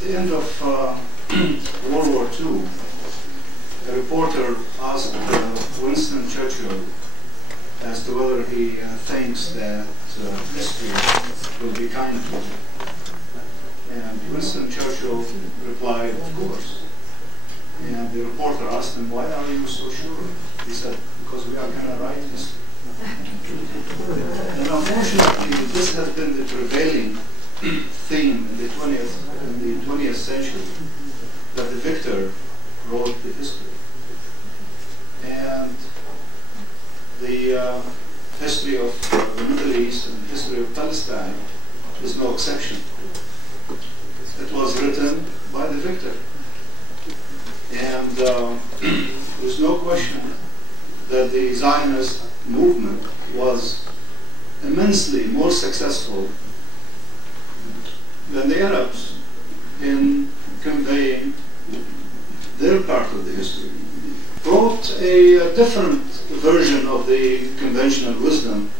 At the end of World War II, a reporter asked Winston Churchill as to whether he thinks that history will be kind to him. And Winston Churchill replied, of course. And the reporter asked him, why are you so sure? He said, because we are going to write history. And unfortunately, this has been the prevailing theme in the 20th century, that the victor wrote the history. And the history of the Middle East and the history of Palestine is no exception. It was written by the victor. And there's no question that the Zionist movement was immensely more successful than the Arabs in conveying their part of the history. Wrote a different version of the conventional wisdom,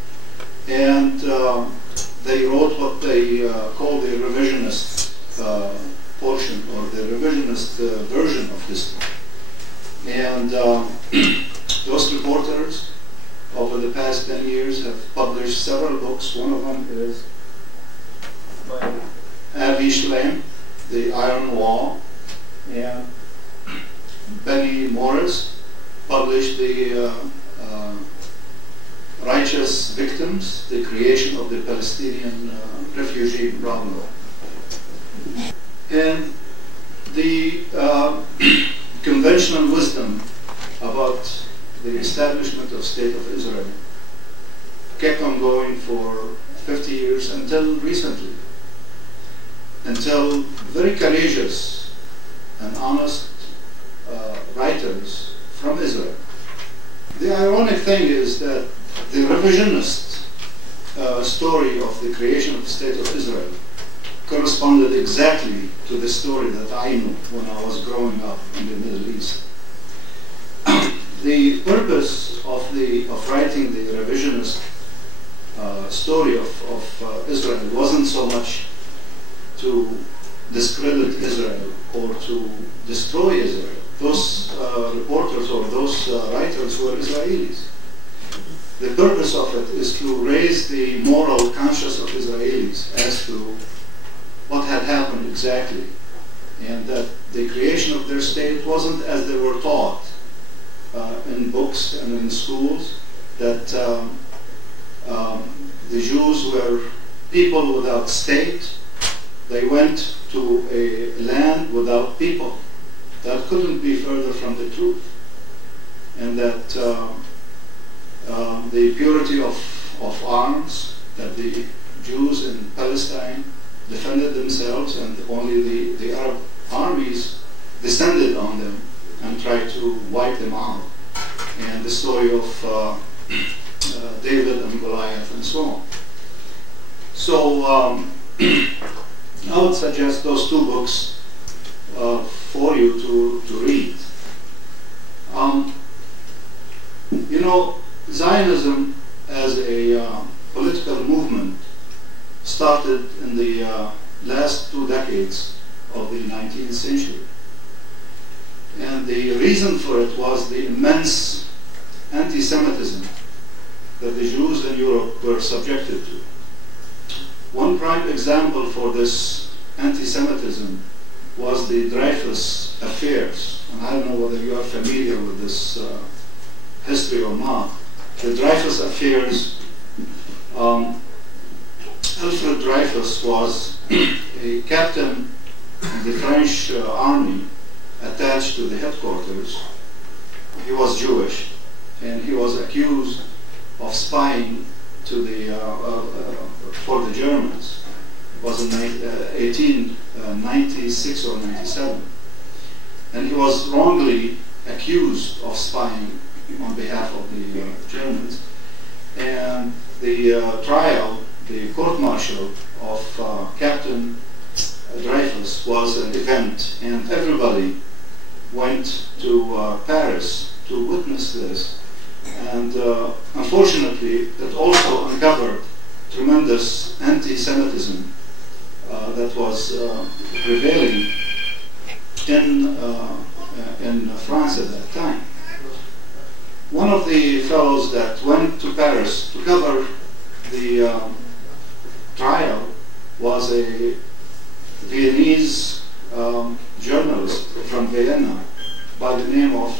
and they wrote what they call the revisionist portion, or the revisionist version of history. And those reporters over the past 10 years have published several books. One of them is by Avi Shlaim, The Iron Wall, and Benny Morris published The Righteous Victims, The Creation of the Palestinian Refugee Problem. And the conventional wisdom about the establishment of State of Israel kept on going for 50 years until recently, until very courageous and honest writers from Israel. The ironic thing is that the revisionist story of the creation of the State of Israel corresponded exactly to the story that I knew when I was growing up in the Middle East. The purpose of writing the revisionist story of Israel wasn't so much to discredit Israel or to destroy Israel. Those reporters or those writers were Israelis. The purpose of it is to raise the moral conscience of Israelis as to what had happened exactly, and that the creation of their state wasn't as they were taught in books and in schools, that the Jews were people without state. They went to a land without people. That couldn't be further from the truth. And that the purity of arms, that the Jews in Palestine defended themselves, and only the Arab armies descended on them and tried to wipe them out. And the story of David and Goliath and so on. So I would suggest those two books for you to read. You know, Zionism as a political movement started in the last 2 decades of the 19th century. And the reason for it was the immense anti-Semitism that the Jews in Europe were subjected to. One prime example for this anti-Semitism was the Dreyfus affairs. And I don't know whether you are familiar with this history or not. The Dreyfus affairs, Alfred Dreyfus was a captain in the French army attached to the headquarters. He was Jewish, and he was accused of spying to for the Germans. It was in 1896 or 97. And he was wrongly accused of spying on behalf of the Germans. And the trial, the court-martial of Captain Dreyfus was an event, and everybody went to Paris to witness this. And unfortunately, it also uncovered tremendous anti-Semitism that was prevailing in France at that time. One of the fellows that went to Paris to cover the trial was a Viennese journalist from Vienna by the name of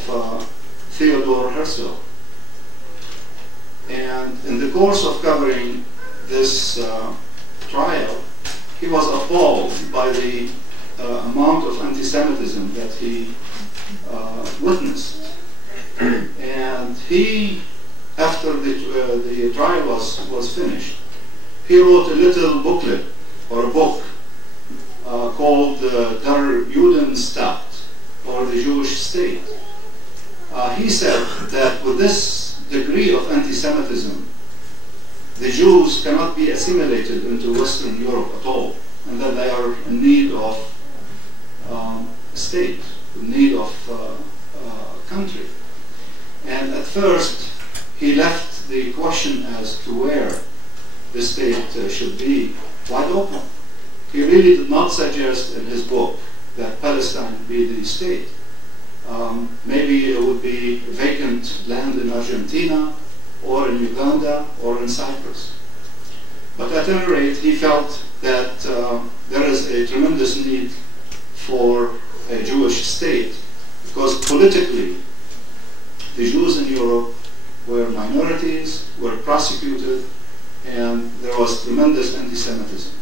Theodor Herzl. And in the course of covering this trial, he was appalled by the amount of anti-Semitism that he witnessed. And he, after the trial was finished, he wrote a little booklet, or a book, called Der Judenstaat, or the Jewish state. He said that with this degree of anti-Semitism, the Jews cannot be assimilated into Western Europe at all, and that they are in need of a state, in need of a country. And at first, he left the question as to where the state should be wide open. He really did not suggest in his book that Palestine be the state. Maybe it would be vacant land in Argentina, or in Uganda, or in Cyprus. But at any rate, he felt that there is a tremendous need for a Jewish state, because politically, the Jews in Europe were minorities, were prosecuted, and there was tremendous anti-Semitism.